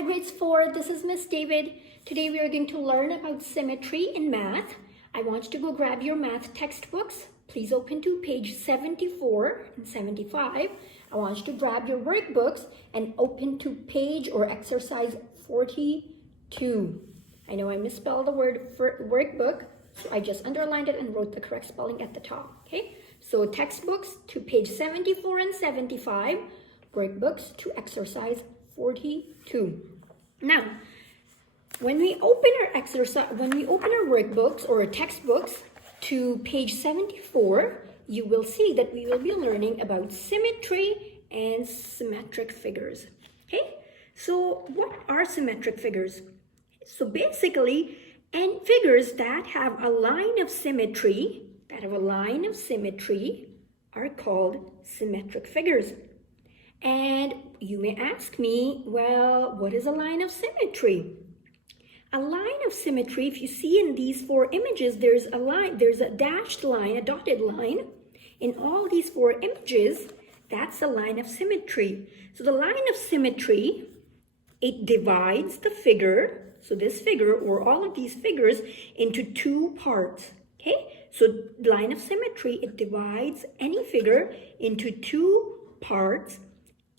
Hi grades 4, this is Miss David. Today we are going to learn about symmetry in math. I want you to go grab your math textbooks. Please open to page 74 and 75. I want you to grab your workbooks and open to page or exercise 42. I know I misspelled the word for workbook, so I just underlined it and wrote the correct spelling at the top. Okay, so textbooks to page 74 and 75, workbooks to exercise 42. Now, when we open our workbooks or our textbooks to page 74, you will see that we will be learning about symmetry and symmetric figures. Okay, so what are symmetric figures? So basically, and figures that have a line of symmetry, are called symmetric figures. And you may ask me, well, what is a line of symmetry? A line of symmetry, if you see in these four images, there's a line, there's a dashed line, a dotted line. In all these four images, that's a line of symmetry. So the line of symmetry, it divides the figure, so this figure or all of these figures, into two parts. Okay, so line of symmetry, it divides any figure into two parts,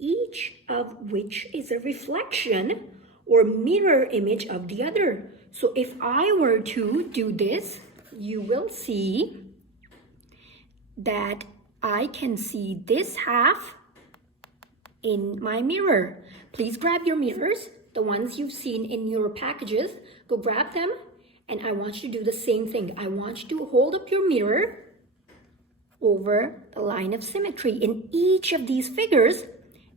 each of which is a reflection or mirror image of the other. So if I were to do this, you will see that I can see this half in my mirror. Please grab your mirrors, the ones you've seen in your packages. Go grab them, and I want you to do the same thing. I want you to hold up your mirror over the line of symmetry in each of these figures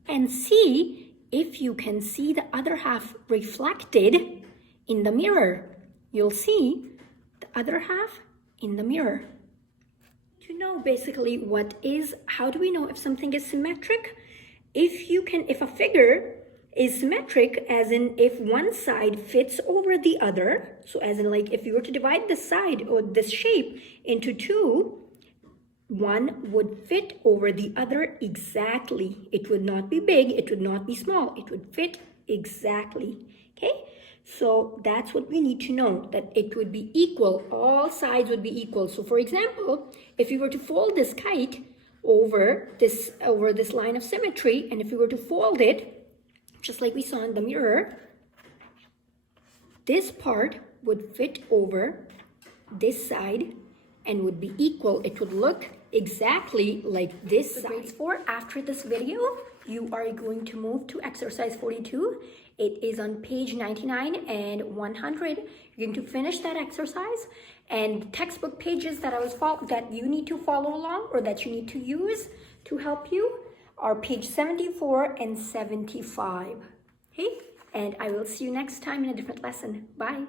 and see if you can see the other half reflected in the mirror. You'll see the other half in the mirror. To know basically how do we know if something is symmetric? If a figure is symmetric, as in if one side fits over the other, so as in like if you were to divide this side or this shape into two, one would fit over the other exactly. It would not be big, it would not be small, it would fit exactly. Okay, so that's what we need to know, that it would be equal, all sides would be equal. So for example, if you were to fold this kite over this line of symmetry, and if you were to fold it, just like we saw in the mirror, this part would fit over this side and would be equal. It would look exactly like this side. Grades 4, after this video, you are going to move to exercise 42. It is on page 99 and 100. You're going to finish that exercise, and textbook pages that you need to follow along or that you need to use to help you are page 74 and 75. Okay? And I will see you next time in a different lesson. Bye.